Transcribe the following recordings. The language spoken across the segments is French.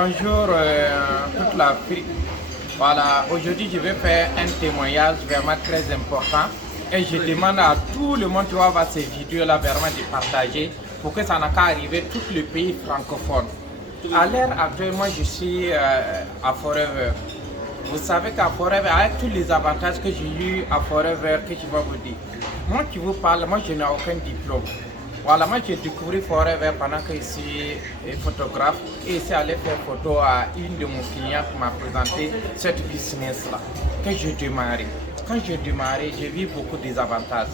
Bonjour toute l'Afrique. Voilà, aujourd'hui je vais faire un témoignage vraiment très important et je demande à tout le monde qui va voir ces vidéos-là vraiment de partager pour que ça n'a qu'à arriver tout le pays francophone. À l'heure actuelle, moi je suis à Forever. Vous savez qu'à Forever, avec tous les avantages que j'ai eu à Forever, que je vais vous dire. Moi qui vous parle, moi je n'ai aucun diplôme. Voilà, moi j'ai découvert Forever pendant que je suis photographe et je suis allé faire photo à une de mes clients qui m'a présenté cette business-là que j'ai démarré. Quand j'ai démarré, j'ai vu beaucoup des avantages.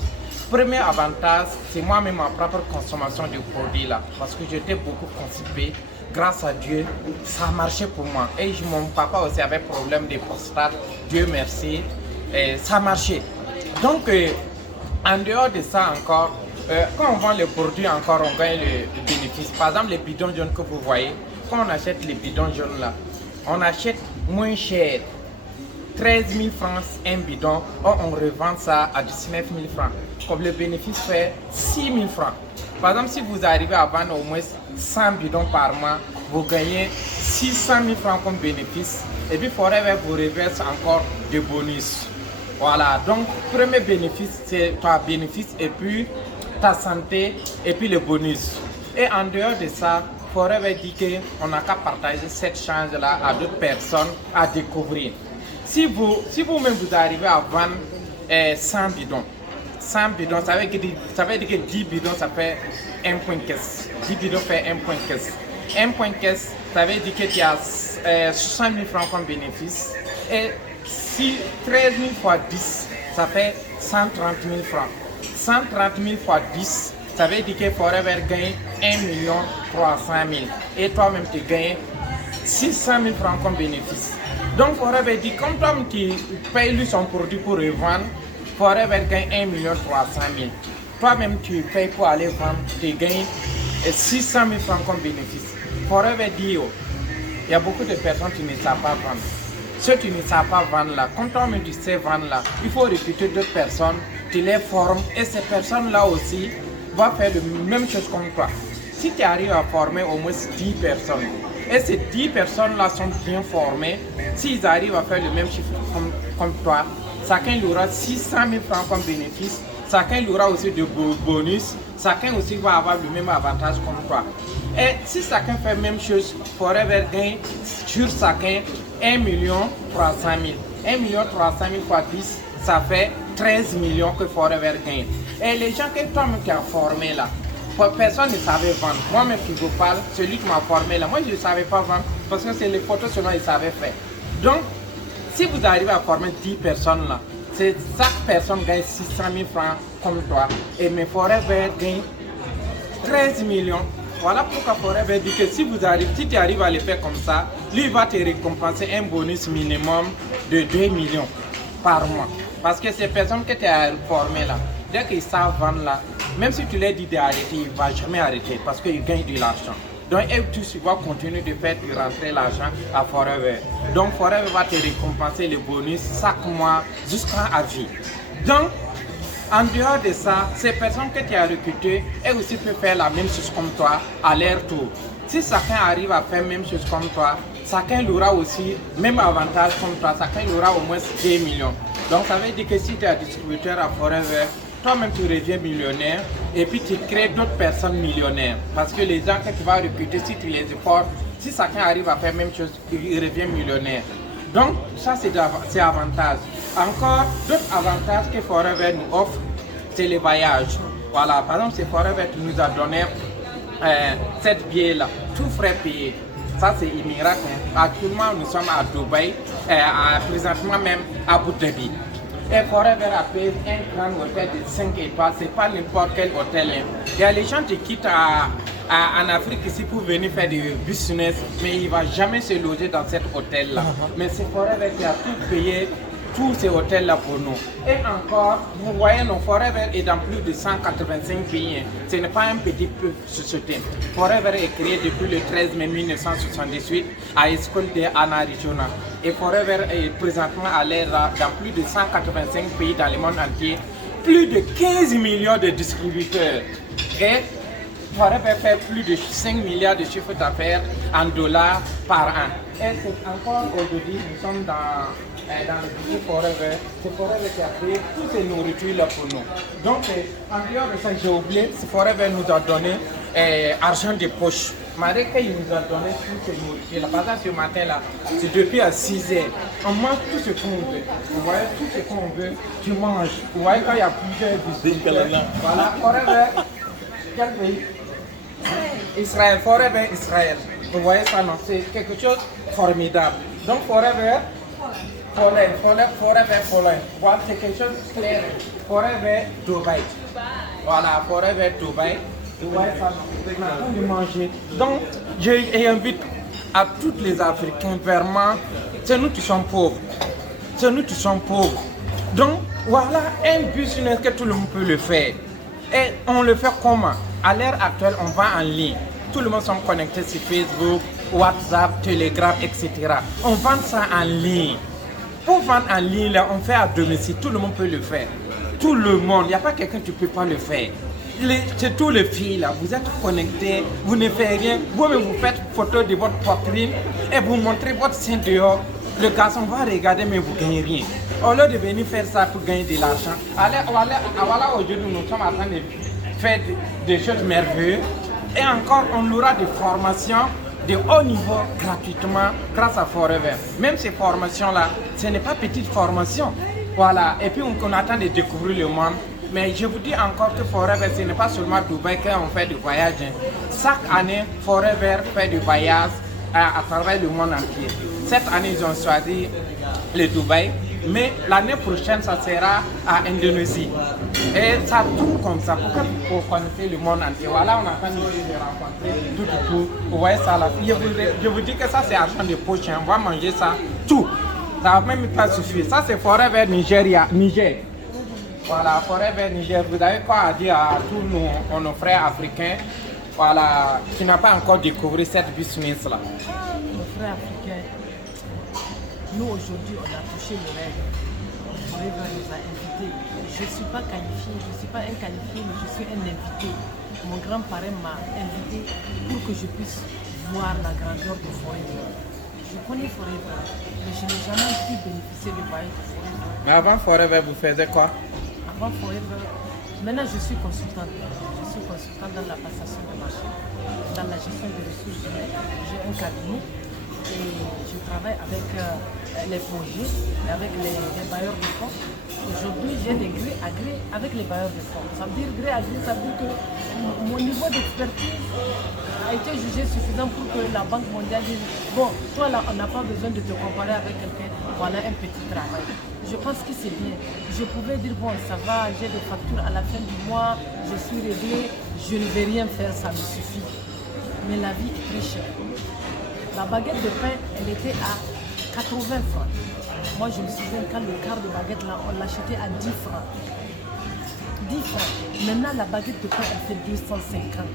Premier avantage, c'est moi-même ma propre consommation de produits là parce que j'étais beaucoup constipé. Grâce à Dieu, ça a marché pour moi. Et mon papa aussi avait problème de prostate. Dieu merci, et ça a marché. Donc, en dehors de ça encore, quand on vend les produits encore, on gagne le bénéfice. Par exemple, les bidons jaunes que vous voyez, quand on achète les bidons jaunes là, on achète moins cher. 13 000 francs un bidon, on revend ça à 19 000 francs. Comme le bénéfice fait 6 000 francs. Par exemple, si vous arrivez à vendre au moins 100 bidons par mois, vous gagnez 600 000 francs comme bénéfice. Et puis Forever vous reverse encore des bonus. Voilà, donc premier bénéfice, c'est ton bénéfice et puis ta santé et puis le bonus. Et en dehors de ça, Forever dit qu'on n'a qu'à partager cette chance-là à d'autres personnes à découvrir. Si vous-même vous arrivez à vendre 100 bidons, 100 bidons, ça veut dire que 10 bidons, ça fait 1 point caisse. 10 bidons fait 1 point caisse. 1 point caisse, ça veut dire que tu as 60 000 francs comme bénéfice. Et si 13 000 fois 10, ça fait 130 000 francs. 130 000 fois 10, ça veut dire que Forever gagne 1 300 000. Et toi-même, tu gagnes 600 000 francs comme bénéfice. Donc Forever dit, comme toi tu payes lui son produit pour revendre, Forever gagne 1 300 000. Toi-même tu payes pour aller vendre, tu gagnes 600 000 francs comme bénéfice. Forever dit, oh, il y a beaucoup de personnes qui ne savent pas vendre. Ceux qui ne savent pas vendre là, comme toi-même tu sais vendre là, il faut recruter d'autres personnes, tu les formes et ces personnes-là aussi vont faire la même chose comme toi. Si tu arrives à former au moins 10 personnes, et ces 10 personnes-là sont bien formées, s'ils arrivent à faire le même chiffre comme toi, chacun aura 600 000 francs comme bénéfice, chacun aura aussi de bonus, chacun aussi va avoir le même avantage comme toi. Et si chacun fait la même chose, Forever gagne sur chacun 1 300 000. 1 300 000 fois 10, ça fait 13 millions que Forever gagne. Et les gens que toi-même qui as formé là, personne ne savait vendre. Moi-même qui vous parle, celui qui m'a formé là, moi je ne savais pas vendre parce que c'est les photos seulement ils savaient faire. Donc, si vous arrivez à former 10 personnes là, chaque personne gagne 600 000 francs comme toi. Et mes Forever gagne 13 millions. Voilà pourquoi Forever dit que si tu arrives à le faire comme ça, lui va te récompenser un bonus minimum de 2 millions par mois. Parce que ces personnes que tu as formées là, dès qu'ils savent vendre là, même si tu leur dis d'arrêter, il ne va jamais arrêter parce qu'il gagne de l'argent. Donc, tu vas continuer de faire rentrer l'argent à Forever. Donc, Forever va te récompenser le bonus chaque mois jusqu'à vie. Donc, en dehors de ça, ces personnes que tu as recrutées, elles aussi peuvent faire la même chose comme toi à leur tour. Si chacun arrive à faire la même chose comme toi, chacun aura aussi le même avantage comme toi, chacun aura au moins 2 millions. Donc, ça veut dire que si tu es un distributeur à Forever, toi-même tu reviens millionnaire et puis tu crées d'autres personnes millionnaires. Parce que les gens que tu vas recruter, si tu les efforts, si chacun arrive à faire la même chose, il revient millionnaire. Donc ça c'est avantage. Encore d'autres avantages que Forever nous offre, c'est les voyages. Voilà, par exemple c'est Forever qui nous a donné cette billet-là, tout frais payé. Ça c'est un miracle. Actuellement nous sommes à Dubaï, présentement même à Abu Dhabi. Et Forever a payé un grand hôtel de 5 étoiles, c'est pas n'importe quel hôtel. Il y a les gens qui quittent en Afrique ici pour venir faire du business, mais il ne va jamais se loger dans cet hôtel-là. Mais c'est Forever qui a tout payé, tous ces hôtels-là pour nous. Et encore, vous voyez, nos Forever est dans plus de 185 pays. Ce n'est pas un petit peu société. Forever est créé depuis le 13 mai 1978 à Escole de Arizona. Et Forever est présentement à l'air dans plus de 185 pays dans le monde entier. Plus de 15 millions de distributeurs. Et Forever fait plus de 5 milliards de chiffre d'affaires en dollars par an. Et c'est encore aujourd'hui, nous sommes dans le budget Forever. C'est Forever qui a créé toutes ces nourritures là pour nous. Donc, en dehors de ça, j'ai oublié, Forever nous a donné argent de poche. Marek, il nous a donné toutes ces nourritures là. Par exemple, ce matin là, c'est depuis à 6 heures. On mange tout ce qu'on veut. Vous voyez, tout ce qu'on veut, tu manges. Vous voyez, quand il y a plusieurs biscuits. Voilà, Forever. Quel pays? Israël, Forever Israël. Vous voyez ça, non? C'est quelque chose de formidable. Donc, Forever, Forever. Voilà, c'est quelque chose de clair. Forever Dubaï. Voilà, Forever Dubaï. Vous voyez ça, non? De manger. Donc, j'invite à tous les Africains, vraiment, c'est nous qui sommes pauvres. C'est nous qui sommes pauvres. Donc, voilà un business que tout le monde peut le faire. Et on le fait comment? À l'ère actuelle, on va en ligne. Tout le monde sont connectés sur Facebook, WhatsApp, Telegram, etc. On vend ça en ligne. Pour vendre en ligne, là, on fait à domicile. Tout le monde peut le faire. Tout le monde. Il n'y a pas quelqu'un qui ne peut pas le faire. C'est tous les filles là. Vous êtes connectés, vous ne faites rien. Vous-même, vous faites photo de votre poitrine et vous montrez votre sein dehors. Le garçon va regarder, mais vous ne gagnez rien. Au lieu de venir faire ça pour gagner de l'argent, voilà, aujourd'hui, nous sommes en train de faire des choses merveilleuses. Et encore, on aura des formations de haut niveau gratuitement grâce à Forever. Même ces formations-là, ce n'est pas petite formation. Voilà. Et puis, on attend de découvrir le monde. Mais je vous dis encore que Forever, ce n'est pas seulement Dubaï qu'on fait du voyage. Chaque année, Forever fait du voyage à travers le monde entier. Cette année, ils ont choisi le Dubaï. Mais l'année prochaine, ça sera à Indonésie. Et ça tourne comme ça. Pour connaître le monde entier. Voilà, on attend de rencontrer tout. Vous voyez ça là. Je vous dis que ça, c'est argent de poche. On va manger ça, tout. Ça va même pas suffire. Ça, c'est Forever Niger. Voilà, Forever Niger. Vous avez quoi à dire à tous nos frères africains, voilà, qui n'ont pas encore découvert cette business là? Nos frères africains, nous aujourd'hui, on a touché le rêve. Forever nous a invités. Je ne suis pas qualifié, je ne suis pas un qualifié, mais je suis un invité. Mon grand-parrain m'a invité pour que je puisse voir la grandeur de Forever. Je connais Forever, mais je n'ai jamais pu bénéficier du voyage de Forever. Mais avant Forever, vous faisiez quoi? Avant Forever, maintenant je suis consultante. Je suis consultante dans la passation de marché, dans la gestion des ressources humaines. J'ai un cabinet et je travaille avec les projets et avec les bailleurs de fonds. Aujourd'hui, j'ai des gré à gré avec les bailleurs de fonds. Ça veut dire gré à gré, ça veut dire que mon niveau d'expertise a été jugé suffisant pour que la Banque mondiale dise bon, toi là, on n'a pas besoin de te comparer avec quelqu'un, voilà un petit travail. Je pense que c'est bien. Je pouvais dire bon, ça va, j'ai des factures à la fin du mois, je suis réglé, je ne vais rien faire, ça me suffit. Mais la vie est très chère. La baguette de pain, elle était à 80 francs. Moi, je me souviens quand le quart de baguette, là, on l'achetait à 10 francs. 10 francs. Maintenant, la baguette de pain, elle fait 250.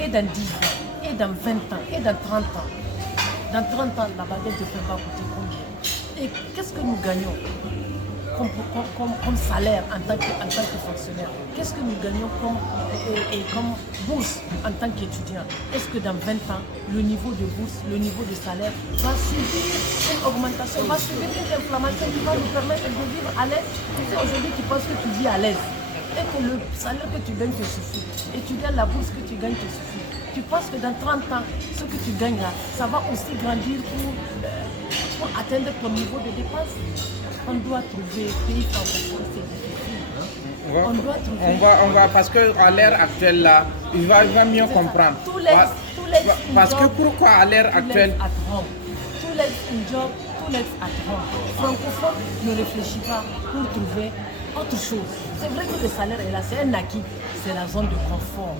Et dans 10 ans, et dans 20 ans, et dans 30 ans. Dans 30 ans, la baguette de pain va coûter combien? Et qu'est-ce que nous gagnons comme salaire en tant que fonctionnaire? Qu'est-ce que nous gagnons comme bourse en tant qu'étudiant? Est-ce que dans 20 ans, le niveau de bourse, le niveau de salaire va subir une augmentation, va subir une inflammation qui va nous permettre de vivre à l'aise? Tu sais, aujourd'hui, tu penses que tu vis à l'aise et que le salaire que tu gagnes te suffit. Étudiant, la bourse que tu gagnes te suffit. Tu penses que dans 30 ans, ce que tu gagnes là, ça va aussi grandir pour atteindre ton niveau de dépense? On doit trouver pays francophone, c'est difficile. On doit trouver. On va parce qu'à l'ère actuelle là, il va mieux comprendre. Parce que pourquoi à l'ère actuelle? Tout laisse une job, tout laisse at home. Francophone ne réfléchit pas pour trouver autre chose. C'est vrai que le salaire est là, c'est un acquis, c'est la zone de confort.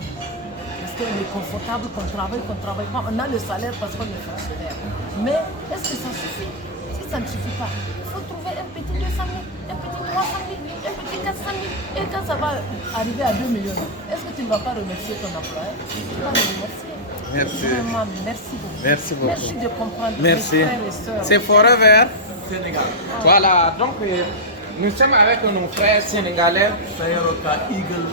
Parce qu'on est confortable, qu'on travaille pas. On a le salaire parce qu'on est fonctionnaire. Mais est-ce que ça suffit? Si ça ne suffit pas, il faut trouver un petit 200 000, un petit 300 000, un petit 400 000. Et quand ça va arriver à 2 millions, est-ce que tu ne vas pas remercier ton employeur? Tu vas le remercier. Merci. Vraiment, merci beaucoup. Merci beaucoup. Merci de comprendre. Merci. Mes frères et sœurs. C'est Forever Sénégal. Voilà, donc nous sommes avec nos frères sénégalais. Sayaroka Eagle,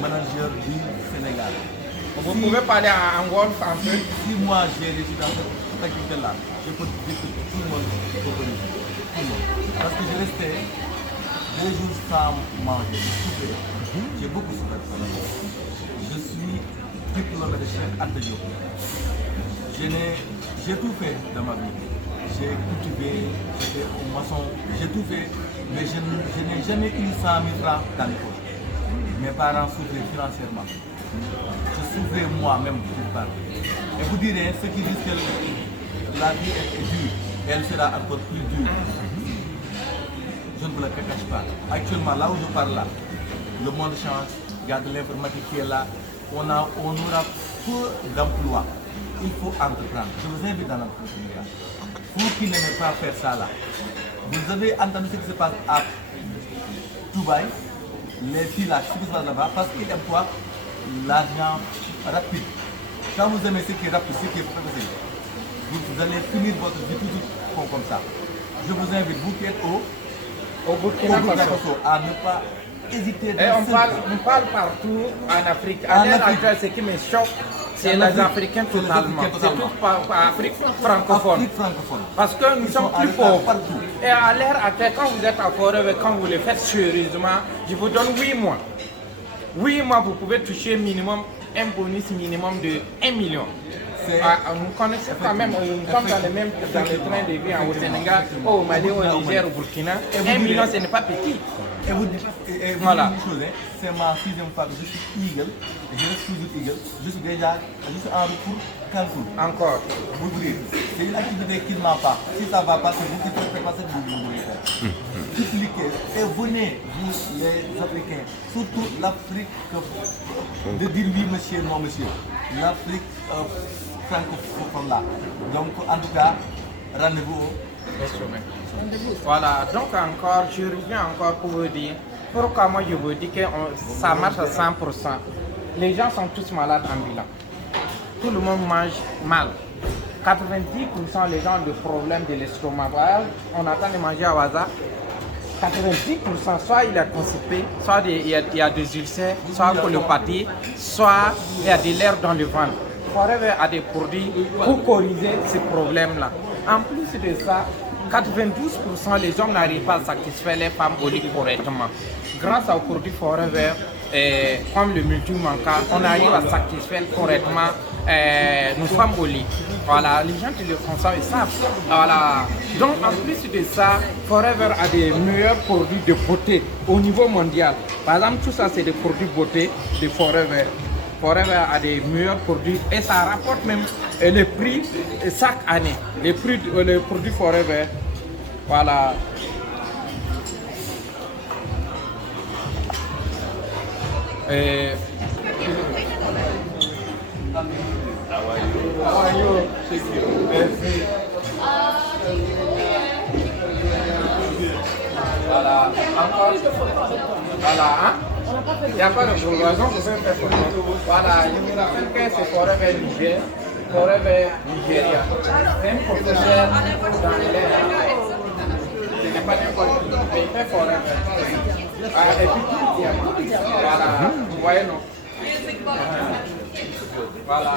manager du Sénégal. Vous pouvez parler en Wolof un peu? Si moi j'ai réussi dans cette activité-là, je peux dire que tout le monde peut venir. Tout le monde. Parce que je restais 2 jours sans manger, je souffrais. J'ai beaucoup souffert. Je suis diplômé de chef atelier. J'ai tout fait dans ma vie. J'ai cultivé, j'étais au maçon, j'ai tout fait, mais je n'ai jamais eu 100 000 francs dans les poches. Mes parents souffraient financièrement. Je souffrais moi-même pour parler. Et vous direz, ceux qui disent que la vie est dure, elle sera encore plus dure. Je ne vous le cache pas. Actuellement, là où je parle là, le monde change, il y a de l'informatique qui est là, on aura peu d'emplois. Il faut entreprendre. Je vous invite dans l'entrepreneuriat. Vous qui n'aimez pas faire ça là, vous avez entendu ce qui se passe à Dubaï, les filles là, ce qui se passe là-bas, parce qu'ils aiment quoi? L'argent rapide. Quand vous aimez ce qui est rapide, ce qui est facile, vous allez finir votre vie tout comme ça. Je vous invite, vous qui êtes au Burkina Faso, à ne pas hésiter. On parle partout en Afrique. À l'heure actuelle, ce qui me choque, c'est les Africains totalement. C'est tout Afrique francophone. Parce que nous sommes plus pauvres. Et à l'heure actuelle, quand vous êtes à Forever, quand vous le faites sérieusement, je vous donne 8 mois. 8 mois, vous pouvez toucher minimum un bonus minimum de 1 million. Nous connaissons quand même, nous sommes dans le train de vie au Sénégal, au Mali, au Niger, au Burkina. 1 million, ce n'est pas petit. Et vous dites voilà. Une chose, c'est ma 6e fois que je suis Eagle, et je reste toujours Eagle. Je suis déjà en route pour Cancun. Encore. Vous voulez, c'est une activité qui ne m'a pas. Si ça ne va pas, c'est vous qui faites pas ce que vous voulez faire. Dupliquez et venez, vous les Africains, surtout l'Afrique, de dire oui monsieur, non monsieur. L'Afrique francophone là. Donc en tout cas, rendez-vous au sommet. Voilà, donc encore, je reviens encore pour vous dire, pourquoi moi je vous dis que ça marche à 100%. Les gens sont tous malades ambulants. Tout le monde mange mal. 90% les gens ont des problèmes de l'estomac. On attend de manger à hasard. 90%, soit il est constipé, soit il y a des ulcères, soit colopathie, soit il y a de l'air dans le ventre. Forever a des produits pour corriger ces problèmes-là. En plus de ça, 92% les hommes n'arrivent pas à satisfaire les femmes au lit correctement. Grâce aux produits Forever, comme le multi-manca, on arrive à satisfaire correctement nos femmes au lit. Voilà, les gens qui le consomment, ils savent. Voilà. Donc en plus de ça, Forever a des meilleurs produits de beauté au niveau mondial. Par exemple, tout ça c'est des produits beauté de Forever. Forever a des meilleurs produits et ça rapporte même le prix chaque année. Les produits Forever, voilà. Voilà, encore. Voilà, hein? Il n'y a pas de problème, vous pouvez faire photo. Voilà, je vous rappelle que c'est Forever Niger, Forever Nigeria. C'est une professeur dans l'air. Ce n'est pas n'importe qui, mais il fait Forever. Et puis, voilà, vous voyez, non? Voilà.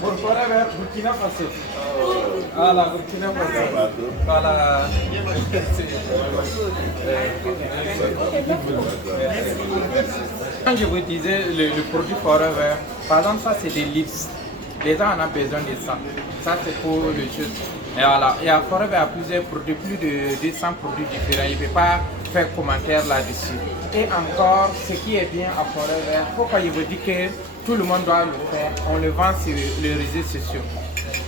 Pour Forever, Burkina Faso. Voilà, Burkina Faso. Voilà. Quand je vous disais le produit Forever, par exemple, ça c'est des lips. Les gens en ont besoin de ça. Ça c'est pour les choses. Et voilà, il y a Forever a plusieurs produits, plus de 200 produits différents. Il ne peut pas faire commentaire là-dessus. Et encore, ce qui est bien à Forever, pourquoi je vous dis que tout le monde doit le faire, on le vend sur les réseaux sociaux.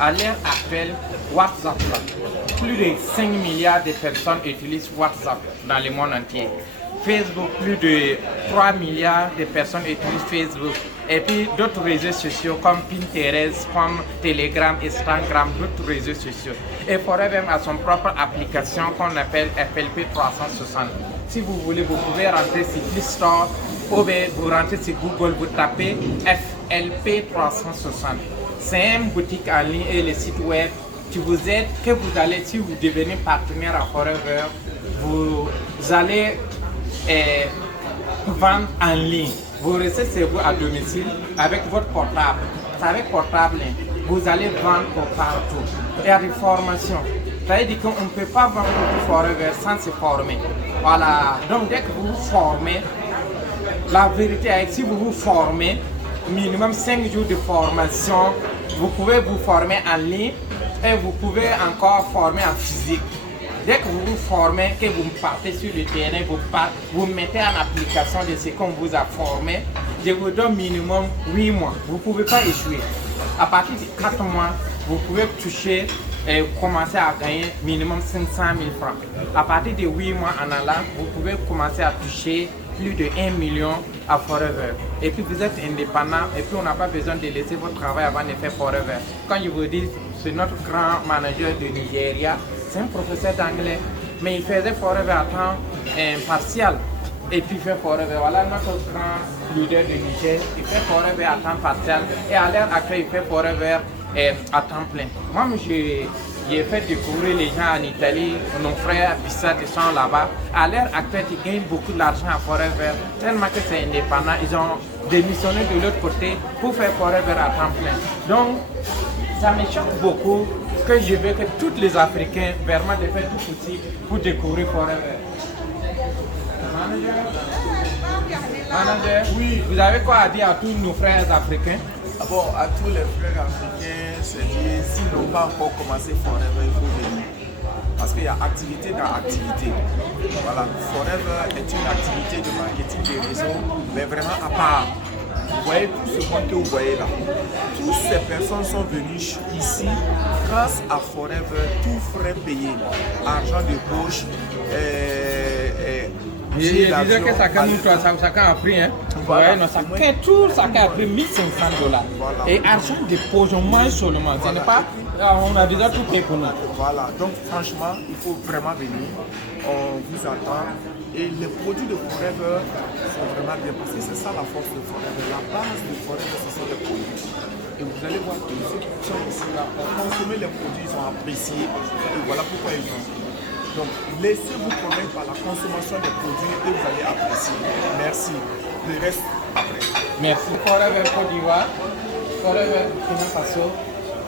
À l'heure actuelle, WhatsApp, plus de 5 milliards de personnes utilisent WhatsApp dans le monde entier. Facebook, plus de 3 milliards de personnes utilisent Facebook. Et puis d'autres réseaux sociaux comme Pinterest, comme Telegram, Instagram, d'autres réseaux sociaux. Et Forever a son propre application qu'on appelle FLP 360. Si vous voulez, vous pouvez rentrer sur Play Store ou vous rentrez sur Google, vous tapez FLP 360. C'est une boutique en ligne et le site web qui vous aide, que vous allez, si vous devenez partenaire à Forever, vous allez vendre en ligne. vous restez chez vous à domicile avec votre portable. Avec portable, vous allez vendre partout. Il y a des formations. Ça veut dire qu'on ne peut pas vendre forever sans se former. Voilà. Donc dès que vous vous formez, la vérité est que si vous vous formez, minimum 5 jours de formation, vous pouvez vous former en ligne et vous pouvez encore former en physique. Dès que vous vous formez, que vous partez sur le terrain, vous mettez en application de ce qu'on vous a formé, je vous donne minimum 8 mois. Vous ne pouvez pas échouer. À partir de 4 mois, vous pouvez toucher et commencer à gagner minimum 500 000 francs. À partir de 8 mois en allant, vous pouvez commencer à toucher plus de 1 million à Forever. Et puis vous êtes indépendant et puis on n'a pas besoin de laisser votre travail avant de faire Forever. Quand je vous dis, c'est notre grand manager de Nigeria, c'est un professeur d'anglais, mais il faisait Forever à temps partiel. Et puis il fait Forever. Voilà notre grand leader de Niger, il fait Forever à temps partiel et à l'heure actuelle il fait Forever à temps plein. Moi j'ai fait découvrir les gens en Italie, nos frères Bissat ils sont là-bas. À l'heure actuelle ils gagnent beaucoup d'argent à Forever, tellement que c'est indépendant, ils ont démissionné de l'autre côté pour faire Forever à temps plein. Donc ça me choque beaucoup que je veux que tous les Africains vraiment de faire tout possible pour découvrir Forever. Manager, oui. Vous avez quoi à dire à tous nos frères africains? Bon, à tous les frères africains, c'est dire, s'ils n'ont pas encore commencé Forever, il faut venir. Parce qu'il y a activité dans activité. Voilà, Forever est une activité de marketing des réseaux, mais vraiment à part. Vous voyez tout ce monde que vous voyez là. Toutes ces personnes sont venues ici grâce à Forever, tout frais payés. Argent de poche, je disais que chacun a pris, hein. Voilà. Ouais, chacun a pris 1 500 $. Voilà. Et argent de poche, on mange seulement. Ce n'est pas, on a déjà tout payé pour nous. Voilà, donc franchement, il faut vraiment venir. On vous attend. Et les produits de Forever sont vraiment bien parce que c'est ça la force de Forever. La base de Forever, ce sont les produits. Et vous allez voir que ceux qui sont ici là, pour consommer les produits, ils ont apprécié. Et voilà pourquoi ils ont. Donc, laissez-vous convaincre par la consommation des produits et vous allez apprécier. Merci. Le reste après. Merci. Forever Côte d'Ivoire, Forever Burkina Faso.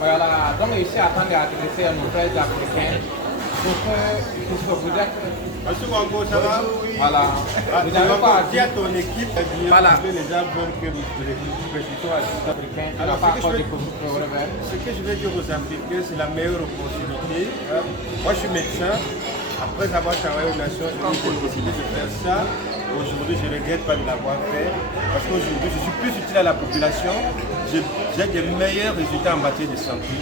Voilà, donc ici à train d'adresser à nos frères africains pour que vous êtes. Monsieur Wango, ça va? Voilà. Vous avez pas dit à ton équipe, voilà. Que les gens veulent que vous précisez à les Africains. Alors, ce que je veux dire aux Africains, c'est la meilleure opportunité. Moi, je suis médecin. Après avoir travaillé aux Nations Unies, j'ai décidé de faire ça. Aujourd'hui, je ne regrette pas de l'avoir fait. Parce qu'aujourd'hui, je suis plus utile à la population. J'ai des meilleurs résultats en matière de santé.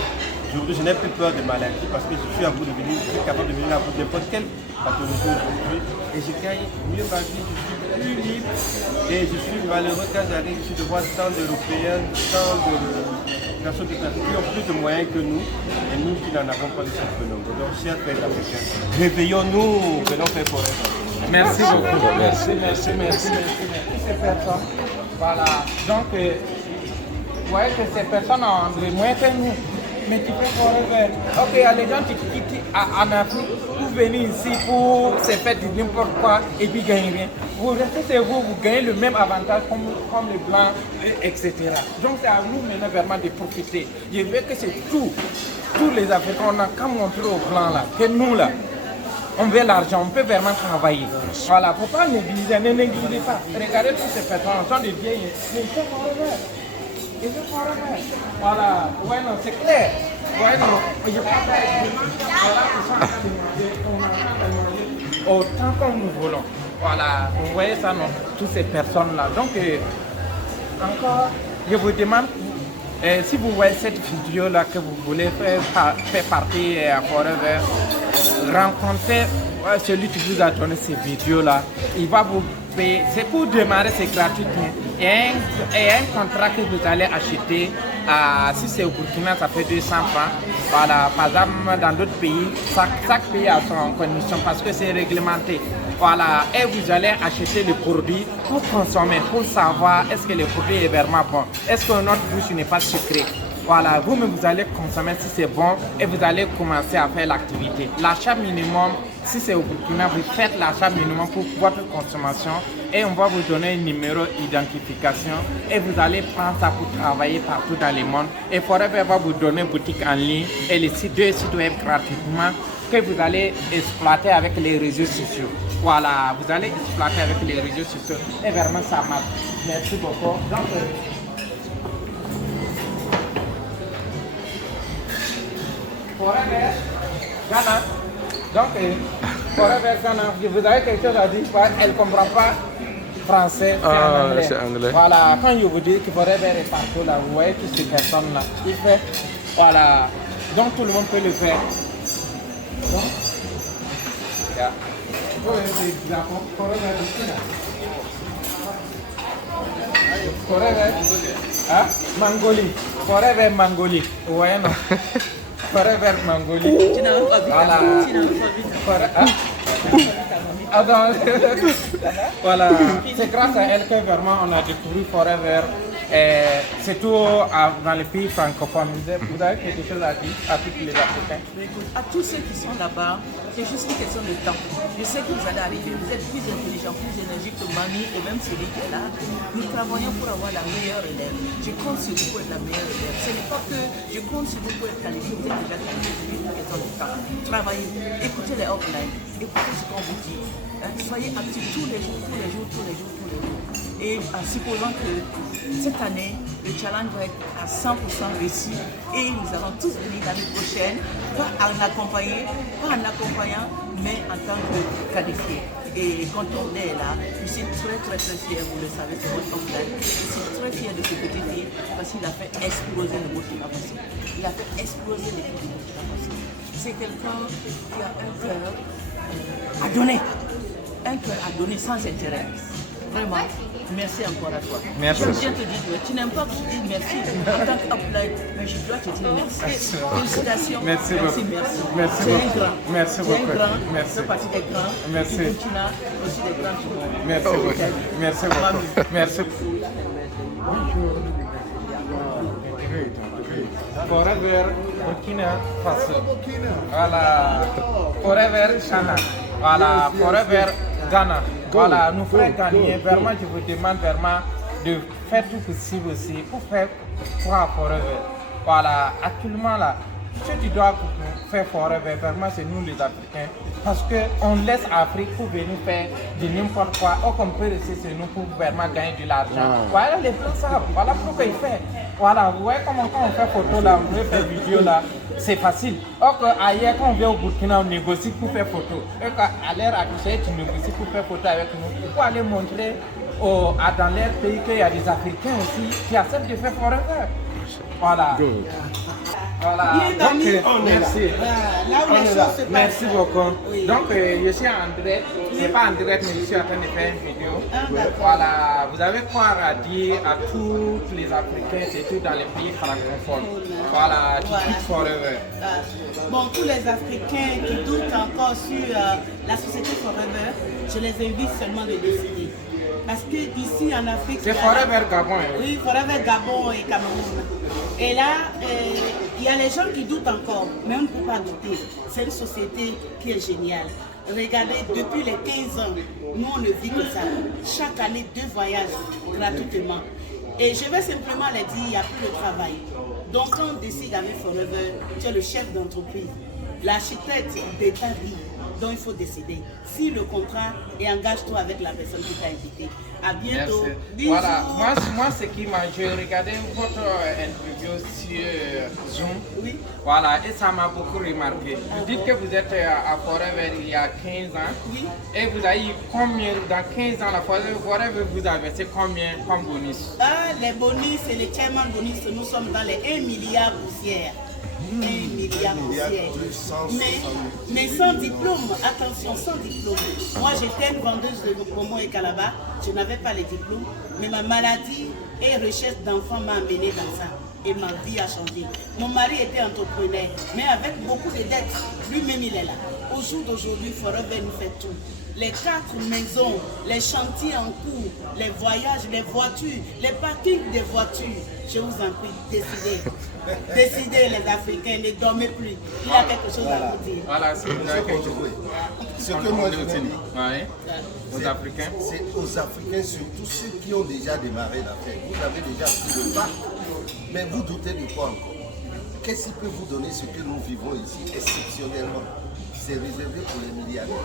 Aujourd'hui, je n'ai plus peur des maladies parce que je suis à bout de venir, je suis capable de venir à bout de n'importe quelle pathologie aujourd'hui. Et je gagne mieux ma vie, je suis plus libre. Et je suis malheureux quand j'arrive ici de voir tant d'Européens, tant de nations qui ont plus de moyens que nous. Et nous qui n'en avons pas de ce phénomène. Donc, chers frères africains, réveillons-nous, venons faire Forever. Merci beaucoup. Merci. Ces personnes. Voilà. Donc, vous voyez que ces personnes ont des moyens que nous. Mais tu fais Forever. Ok, il y a des gens qui quittent en Afrique pour venir ici pour se faire du n'importe quoi et puis gagner rien. Vous restez chez vous, vous gagnez le même avantage comme les blancs, etc. Donc c'est à nous maintenant vraiment de profiter. Je veux que c'est tous les Africains, on n'a qu'à montrer aux blancs là, que nous là, on veut l'argent, on peut vraiment travailler. Voilà, faut pas négliger, ne négligez pas. Regardez toutes ces personnes, sont des vieilles, mais ils font Forever. Et je Forever. Voilà, ouais, non, c'est clair. Ouais, non, je pense voilà, ils sont en train de demander autant comme nous voulons. Voilà, vous voyez ça, non, toutes ces personnes-là. Donc, encore, je vous demande, si vous voyez cette vidéo-là que vous voulez faire partie à Forever, rencontrez celui qui vous a donné ces vidéos-là. Il va vous payer. C'est pour démarrer, c'est gratuit. Et un contrat que vous allez acheter, si c'est au Burkina, ça fait 200 francs. Voilà, par exemple, dans d'autres pays, chaque pays a son condition parce que c'est réglementé. Voilà, et vous allez acheter le produit pour consommer, pour savoir est-ce que le produit est vraiment bon, est-ce que notre bouche n'est pas sucrée. Voilà, vous-même vous allez consommer si c'est bon et vous allez commencer à faire l'activité. L'achat minimum, si c'est au Burkina, vous faites l'achat minimum pour votre consommation et on va vous donner un numéro d'identification et vous allez prendre ça pour travailler partout dans le monde. Et Forever va vous donner une boutique en ligne et les deux sites web gratuitement que vous allez exploiter avec les réseaux sociaux. Voilà, vous allez exploiter avec les réseaux sociaux et vraiment ça marche. Merci beaucoup. Donc, Forever Ghana. Donc, Forever Ghana, vous avez quelque chose à dire? Elle ne comprend pas français, c'est anglais. Voilà, quand je vous dis que Forever est partout là, vous voyez toutes ces personnes là, il fait, voilà, donc tout le monde peut le faire. Donc, yeah. Forever, hein? Mangolie, Forever Mangolie, vous voyez non? Forever Mangolie. Tu n'as même pas vu. Voilà. Tu n'as même pas vu. Voilà, c'est grâce à elle que vraiment on a découvert Forever. C'est tout dans les pays francophones. Vous avez quelque chose à dire à tous les Africains? À tous ceux qui sont là-bas, c'est juste une question de temps. Je sais que vous allez arriver, vous êtes plus intelligent, plus énergique que Mamie et même celui qui est là. Nous travaillons pour avoir la meilleure élève. Je compte sur vous pour être la meilleure élève. Ce n'est pas que je compte sur vous pour être qualifié, vous êtes déjà qualifié, c'est une question de temps. Travaillez, écoutez les offline, écoutez ce qu'on vous dit. Soyez actifs tous les jours, tous les jours, tous les jours, tous les jours. Et en supposant que cette année, le challenge va être à 100% réussi et nous allons tous venir l'année prochaine, pas en accompagnant, mais en tant que qualifié. Et quand on est là, je suis très très très fier, vous le savez, c'est votre frère. Je suis très fier de ce petit fille parce qu'il a fait exploser le Burkina Faso. Il a fait exploser l'équipe du Burkina Faso. C'est quelqu'un qui a un cœur à donner. Un cœur à donner sans intérêt. Vraiment, merci encore à toi. Merci. J'aime bien te dire, tu n'aimes pas que je dise merci en tant qu'upline, mais je dois te dire merci. Félicitations. Merci beaucoup. Merci. C'est un grand. Merci beaucoup. C'est un grand. Merci. C'est partie des grands. Merci. Du Burkina, aussi des grands du monde. Merci beaucoup. Merci beaucoup. Merci. Forever Burkina Faso. Voilà. Forever Ghana. Voilà. Forever Ghana. Voilà. Nous ferons gagner. Vraiment, je vous demande vraiment de faire tout possible aussi pour faire croire Forever. Voilà. Actuellement là, ce qui doit faire Forever, vraiment, c'est nous les Africains. Parce qu'on laisse l'Afrique pour venir faire de n'importe quoi. Or qu'on peut rester chez nous pour vraiment gagner de l'argent. Voilà les plans ça. Voilà pourquoi il fait. Voilà, vous voyez comment quand on fait photo là, on veut faire vidéo là, c'est facile. Or qu'ailleurs, quand on vient au Burkina, on négocie pour faire photo. Et qu'à l'heure actuelle, tu négocies pour faire photo avec nous. Pour aller montrer dans leur pays qu'il y a des Africains aussi qui acceptent de faire Forever. Voilà. Voilà. Donc, merci. Merci beaucoup. Oui. Donc, je suis en direct. Ce n'est pas en direct, mais je suis en train de faire une vidéo. Voilà. Vous avez quoi à dire à tous les Africains, surtout dans les pays francophones? Voilà. Qui Forever. Bon, tous les Africains qui doutent encore sur la société Forever, je les invite seulement de décider. Parce que ici en Afrique, c'est Forever Gabon. Oui, Forever Gabon et Cameroun. Et là, il y a les gens qui doutent encore, mais on ne peut pas douter. C'est une société qui est géniale. Regardez, depuis les 15 ans, nous on ne vit que ça. Chaque année, 2 voyages gratuitement. Et je vais simplement les dire, il n'y a plus de travail. Donc quand on décide avec Forever, tu es le chef d'entreprise, l'architecte de ta vie. Donc il faut décider. Si le contrat et engage-toi avec la personne qui t'a invité. À bientôt. Voilà, moi ce qui m'a, j'ai regardé votre interview sur Zoom. Oui. Voilà, et ça m'a beaucoup remarqué. Vous dites que vous êtes à Forever il y a 15 ans. Oui. Et vous avez eu combien, dans 15 ans, la Forever vous avez versé combien comme bonus? Les bonus et les chairman bonus, nous sommes dans les 1 milliard poussières. 1 milliard poussières. Mais sans diplôme, attention, sans diplôme. Moi j'étais vendeuse de Pomo et Calabar, je n'avais pas les diplômes, mais ma maladie et recherche d'enfants m'a amené dans ça. et ma vie a changé. Mon mari était entrepreneur, mais avec beaucoup de dettes. Lui-même, il est là. Au jour d'aujourd'hui, Forever nous fait tout. Les 4 maisons, les chantiers en cours, les voyages, les voitures, les parkings des voitures. Je vous en prie, décidez. Décidez les Africains, ne dormez plus. Il y a quelque chose à vous dire. Voilà, c'est Ce que moi je dis, aux Africains. c'est aux Africains, surtout ceux qui ont déjà démarré l'affaire. Vous avez déjà pris le pas, mais vous doutez de quoi encore? Qu'est-ce qui peut vous donner ce que nous vivons ici exceptionnellement? C'est réservé pour les milliardaires.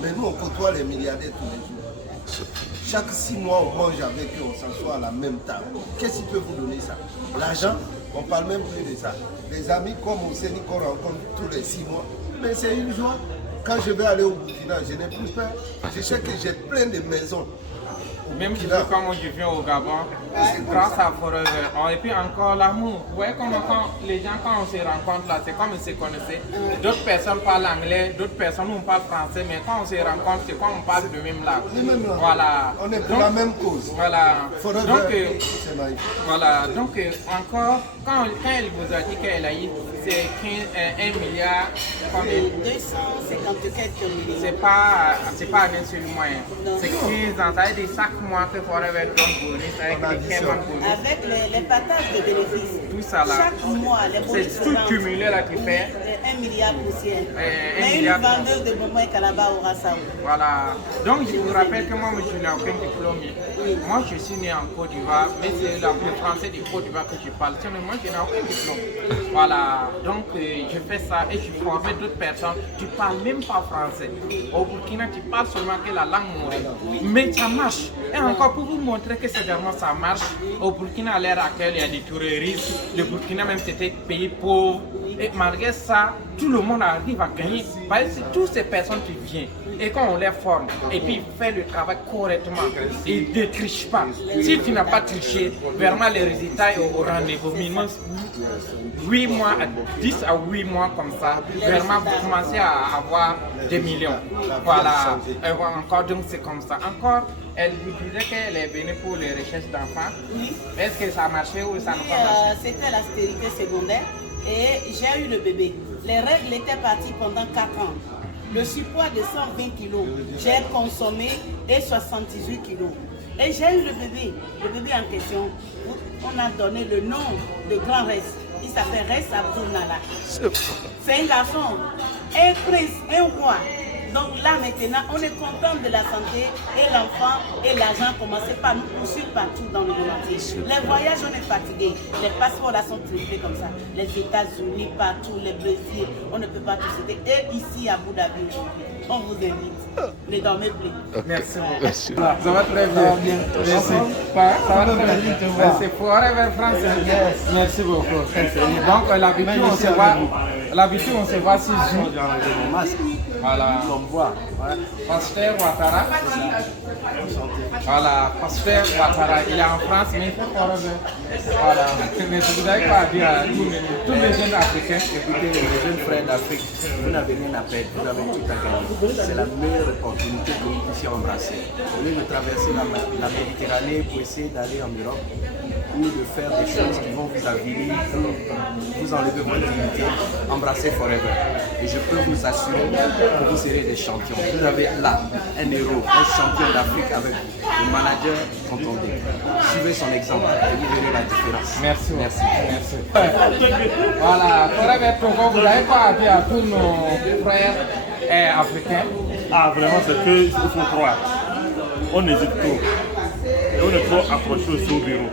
Mais nous, on côtoie les milliardaires tous les jours. Chaque 6 mois, on mange avec eux, on s'assoit à la même table. Qu'est-ce qui peut vous donner ça? L'argent, on ne parle même plus de ça. Les amis comme Ouseni qu'on rencontre tous les 6 mois, mais c'est une joie. Quand je vais aller au Burkina, je n'ai plus peur. Je sais que j'ai plein de maisons. Même si quand je viens au Gabon, grâce à Forever, et puis encore l'amour. Vous voyez comment les gens, quand on se rencontre là, c'est comme ils se connaissaient. D'autres personnes parlent anglais, d'autres personnes on parle français, mais quand on se rencontre, c'est comme on parle de même langue. Voilà. On est pour la même cause. Voilà. Forever, Donc, voilà. Donc, encore, quand elle vous a dit qu'elle a eu c'est 1 milliard, combien? 250 quelques millions. C'est pas un seul moyen. C'est 15 ans. Ça veut dire chaque mois que Forever donne bonus avec les 15 bonus. Avec les partages de bénéfices. Tout ça là. Chaque mois, les bonus. C'est tout cumulé là qui fait. 1 milliard poussière. Mais une vendeuse de bonbons et Calaba aura ça. Voilà. Donc je vous rappelle que moi je n'ai aucun diplôme. Moi je suis né en Côte d'Ivoire, mais c'est le français de Côte d'Ivoire que je parle. Sinon moi je n'ai aucun diplôme. Voilà. Donc je fais ça et je forme d'autres personnes. Tu parles même pas français. Au Burkina tu parles seulement que la langue mauvaise. Mais ça marche. Et encore pour vous montrer que c'est vraiment ça marche. Au Burkina à l'heure actuelle il y a des terroristes. Le Burkina même c'était pays pauvre. Et malgré ça, tout le monde arrive à gagner. Parce que c'est toutes ces personnes qui viennent et quand on les forme et puis fait le travail correctement, ils ne trichent pas. Si tu n'as pas triché, vraiment les résultats au rendez-vous minimum 8 mois, 10 à 8 mois comme ça, vraiment vous commencez à avoir des millions. Voilà, et encore donc c'est comme ça. Encore, elle vous disait qu'elle est venue pour les recherches d'enfants. Est-ce que ça a marché ou ça n'a pas marché? C'était la stérilité secondaire et j'ai eu le bébé. Les règles étaient parties pendant 4 ans. Le surpoids de 120 kg, j'ai consommé et 78 kg. Et j'ai eu le bébé en question. On a donné le nom de Grand Res. Il s'appelle Res Abdul Nala. C'est un garçon, un prince, un roi. Donc là maintenant, on est content de la santé et l'enfant et l'argent commençaient par nous poursuivre partout dans le monde entier. Les voyages, on est fatigué. Les passeports là sont triplés comme ça. Les États-Unis, partout, les Brésil, on ne peut pas tout citer. Et ici à Abu Dhabi aujourd'hui, on vous invite. Ne dormez plus. Merci beaucoup. Ça va très bien. Merci. Ça va très bien. Merci. Forever France. Merci beaucoup. Donc l'habitude, on se voit. L'habitude, on se voit 6 jours. Voilà. Pasteur Ouattara. Voilà, Pasteur Ouattara. Il est en France, mais il fait Forever. Voilà. Mais vous n'avez pas à dire à tous les jeunes africains. Écoutez, les jeunes frères d'Afrique, vous n'avez rien à perdre, vous avez tout à gagner. C'est la meilleure opportunité que vous puissiez embrasser. Au lieu de traverser la Méditerranée pour essayer d'aller en Europe, ou de faire des choses qui vont vous avilir, vous enlever votre dignité, embrassez Forever. Et je peux vous assurer que vous serez des champions. Vous avez là un héros, un champion d'Afrique avec vous. Le manager contondé. Suivez son exemple et vous verrez la différence. Merci. Voilà, Forever Togo, vous n'avez pas à dire à tous nos frères africains. Ah, vraiment, c'est qu'il faut croire. On hésite trop. Et on est trop accroché aussi au bureau.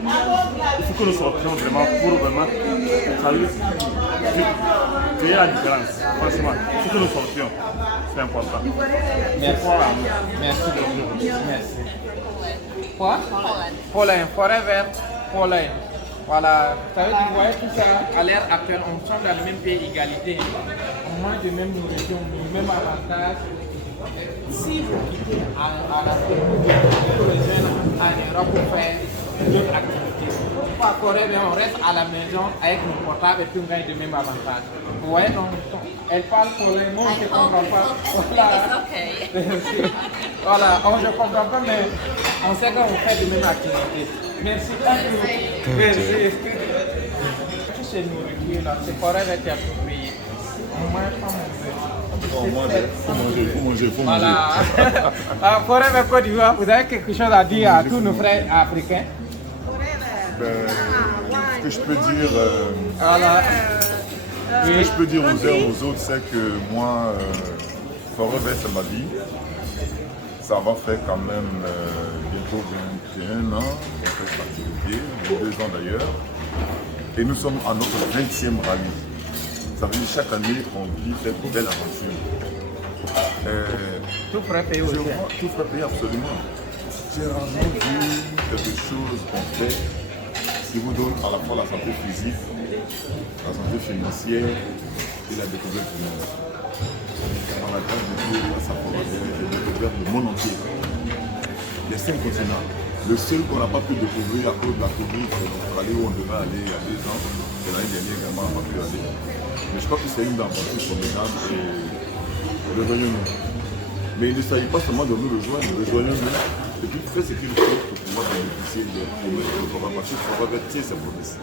Il faut que nous sortions vraiment pour vraiment créer la différence. Franchement, il faut que nous sortions. C'est important. Merci. Merci beaucoup. Merci. Quoi? Pauline. Forever Pauline. Voilà, ça veut dire, vous voyez tout ça, à l'ère actuelle, on sommes dans le même pays, égalité. On mange de même nourriture, le même avantage. Si vous quittez à l'Afrique, vous les jeunes en Europe pour faire d'autres activités. Pas Forever, on reste à la maison avec nos portables et puis on gagne de même avantage. Vous voyez, donc, elle parle pour les mots, je ne comprends pas. Voilà, je ne comprends pas, mais on sait qu'on fait de même activité. Merci. Merci. ces nourritures-là, c'est Forever qui a tout payé. On mange comme on veut. Il faut manger. Voilà. Forever Côte d'Ivoire, vous avez quelque chose à dire à tous nos frères africains? Ce que je peux dire, Voilà. ce que je peux dire aux uns aux autres, c'est que moi, Forever, c'est ma vie. Ça va faire quand même bientôt 21 ans qu'on fait cette activité, 22 ans d'ailleurs. Et nous sommes à notre 20e rallye. Ça veut dire chaque année on vit cette belle aventure. Tout frais payé aussi. Tout frais payé, absolument. J'ai rarement vu quelque chose qu'on fait qui vous donne à la fois la santé physique, la santé financière et la découverte du monde. Dans la grâce de Dieu, grâce à Forever, j'ai découvert le monde entier. Les 5 continents. Le seul qu'on n'a pas pu découvrir à cause de la Covid, c'est l'Australie où on devait aller il y a 2 ans. Et l'année dernière également, on n'a pas pu aller. Mais je crois que c'est une aventure formidable et rejoignons-nous. Mais il ne s'agit pas seulement de nous rejoindre, rejoignons-nous. Et puis faites ce qu'il faut pour pouvoir bénéficier de ce programme. Parce que Forever tient ses promesses.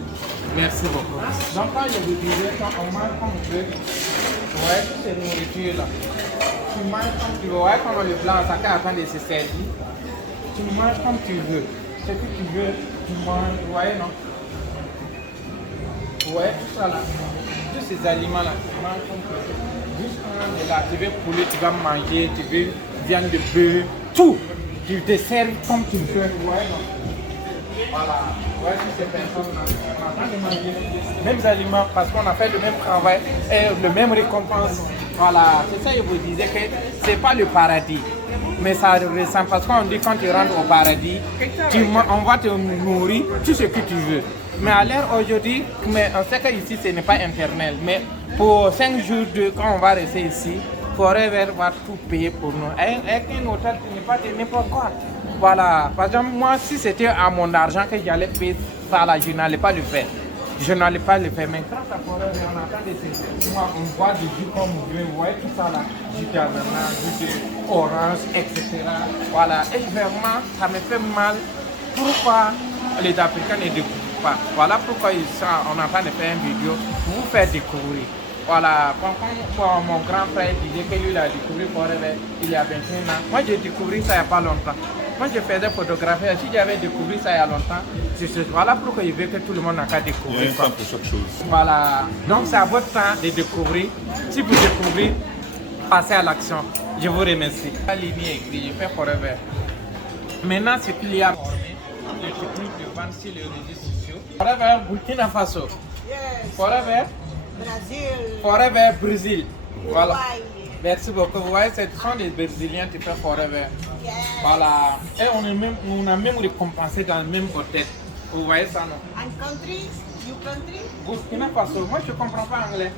Merci beaucoup. Donc quand je vous disais, quand on mange comme on veut, ouais, toutes ces nourritures-là, tu manges comme tu veux. Ouais, comme le blanc, ça qu'à attendre de se servir. Tu manges comme tu veux. Ce que tu veux, tu manges. Ouais, non? Ouais, tout ça là. Tous ces aliments-là, tu manges comme tu veux. Juste quand on est là, tu veux poulet, tu vas manger, tu veux viande de bœuf, tout. Tu te sers comme tu veux. Ouais, non? Voilà. Ouais, toutes ces personnes-là, on a pas de manger les mêmes aliments parce qu'on a fait le même travail et le même récompense. Voilà. C'est ça que je vous disais que c'est pas le paradis. Mais ça ressemble parce qu'on dit quand tu rentres au paradis, on va te nourrir tout ce que tu veux. Mais à l'heure aujourd'hui, on sait qu'ici ce n'est pas éternel. Mais pour 5 jours, quand on va rester ici, Forever va tout payer pour nous. Avec un hôtel, ce n'est pas de n'importe quoi. Voilà. Par exemple, moi, si c'était à mon argent que j'allais payer ça, là, je n'allais pas le faire. Je n'allais pas le faire. Mais grâce à Forever, on attend de moi, on voit du jus comme vous voulez, vous voyez tout ça là. Du d'ananas, du orange, etc. Voilà. Et vraiment, ça me fait mal. Pourquoi les Africains ne découvrent pas? Voilà pourquoi on est en train de faire une vidéo pour vous faire découvrir. Voilà, quand mon grand frère disait que lui a découvert Forever il y a 21 ans, moi j'ai découvert ça il n'y a pas longtemps. Moi je faisais photographier, si j'avais découvert ça il y a longtemps, voilà pourquoi il veut que tout le monde n'a qu'à découvrir. Il y a un temps pour chaque chose. Voilà, donc c'est à votre temps de découvrir. Si vous découvrez, passez à l'action. Je vous remercie. La ligne est écrite, je fais Forever. Maintenant, ce qu'il y a les techniques de vente sur les réseaux sociaux. Forever Burkina Faso. Forever Brésil. Forever Brésil. Voilà. Merci beaucoup. Vous voyez, ce sont des Brésiliens qui font Forever. Voilà. Et on a même récompensé dans le même hôtel. Vous voyez ça, non? And country? You country? Burkina Faso. Moi, je ne comprends pas anglais.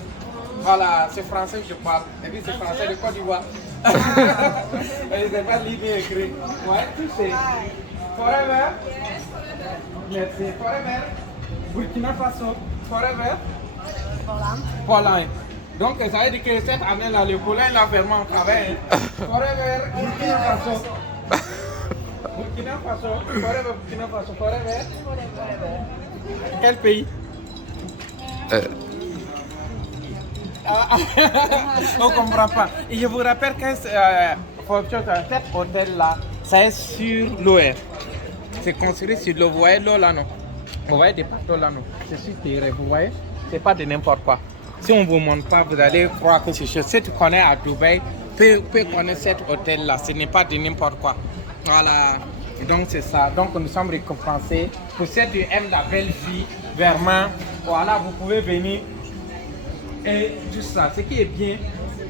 Voilà, c'est français que je parle. Et puis c'est français de Côte d'Ivoire. Et c'est pas ligne écrit. Ouais, tu sais. Forever. Merci. Forever. Burkina Faso. Forever. Pologne. Donc ça veut dire que cette année-là, le Pologne l'a vraiment travaillé. Forever, Burkina Faso. Burkina Faso, Forever, Burkina Faso, Forever. Quel pays? On ne comprend pas. Et je vous rappelle que cet hôtel-là, ça est sur l'OR. C'est construit sur l'eau. Vous voyez l'eau là, non? Vous voyez des bateaux là, non? C'est sur terre, vous voyez? C'est pas de n'importe quoi. Si on ne vous montre pas, vous allez croire que c'est chose. Si tu connais à Dubaï, peut connaître cet hôtel-là. Ce n'est pas de n'importe quoi. Voilà. Et donc c'est ça. Donc nous sommes récompensés. Pour ceux qui aiment la belle vie, vraiment, voilà, vous pouvez venir. Et tout ça. Ce qui est bien,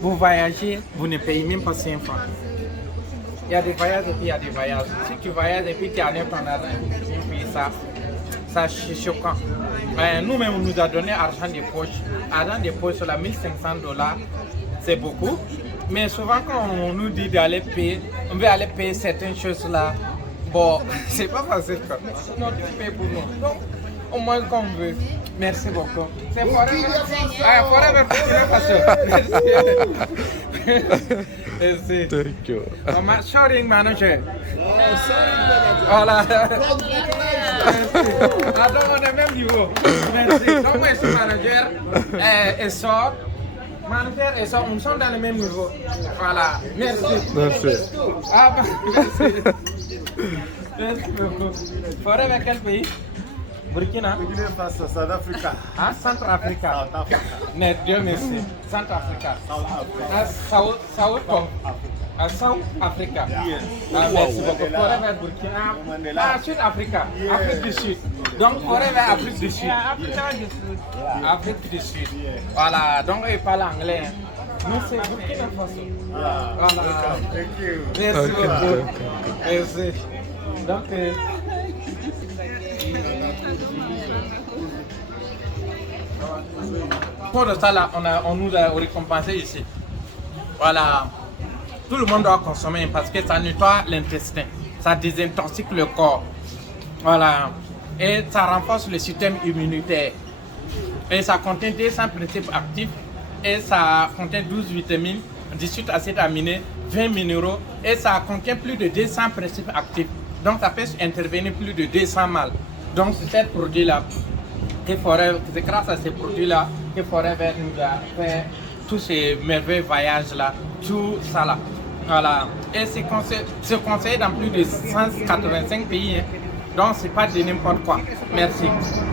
vous voyagez, vous ne payez même pas 5 francs. Il y a des voyages et puis il y a des voyages. Si tu voyages et puis tu enlèves ton argent, tu payes ça. Ça c'est choquant. Nous-mêmes, on nous a donné argent de poche. Argent de poche sur la $1 500, c'est beaucoup. Mais souvent, quand on nous dit d'aller payer, on veut aller payer certaines choses là. Bon, c'est pas facile quoi. Non, tu payes pour nous. Donc, au moins comme on veut. Merci beaucoup. C'est Forever. Forever Burkina Faso. Merci. Thank you. Shouting manager. Voilà. Ah, donc on est au même niveau. Merci. Donc moi je suis manager et sort. Manager et sort, nous sommes dans le même niveau. Voilà. Merci. Ah, merci. Merci beaucoup. Forever quel pays? Burkina Faso, South Africa. Ah, Centrafrica. Mais Dieu merci. Centrafrica. South Africa. Ah, merci beaucoup. Forever Burkina. Ah, Sud Africa. Afrique du Sud. Donc, forever Afrique du Sud. Afrique du Sud. Voilà. Donc, il parle anglais. Nous, c'est Burkina Faso. Voilà. Merci beaucoup. Merci. Donc, pour de ça, là, on nous a récompensé ici. Voilà. Tout le monde doit consommer parce que ça nettoie l'intestin, ça désintoxique le corps. Voilà. Et ça renforce le système immunitaire. Et ça contient 200 principes actifs et ça contient 12 vitamines, 18 acides aminés, 20 minéraux et ça contient plus de 200 principes actifs. Donc ça peut intervenir plus de 200 mal. Donc c'est ces produits-là, c'est grâce à ces produits-là que Forever nous a fait tous ces merveilleux voyages-là, tout ça là. Voilà. Et c'est conseillé dans plus de 185 pays. Hein. Donc c'est pas de n'importe quoi. Merci.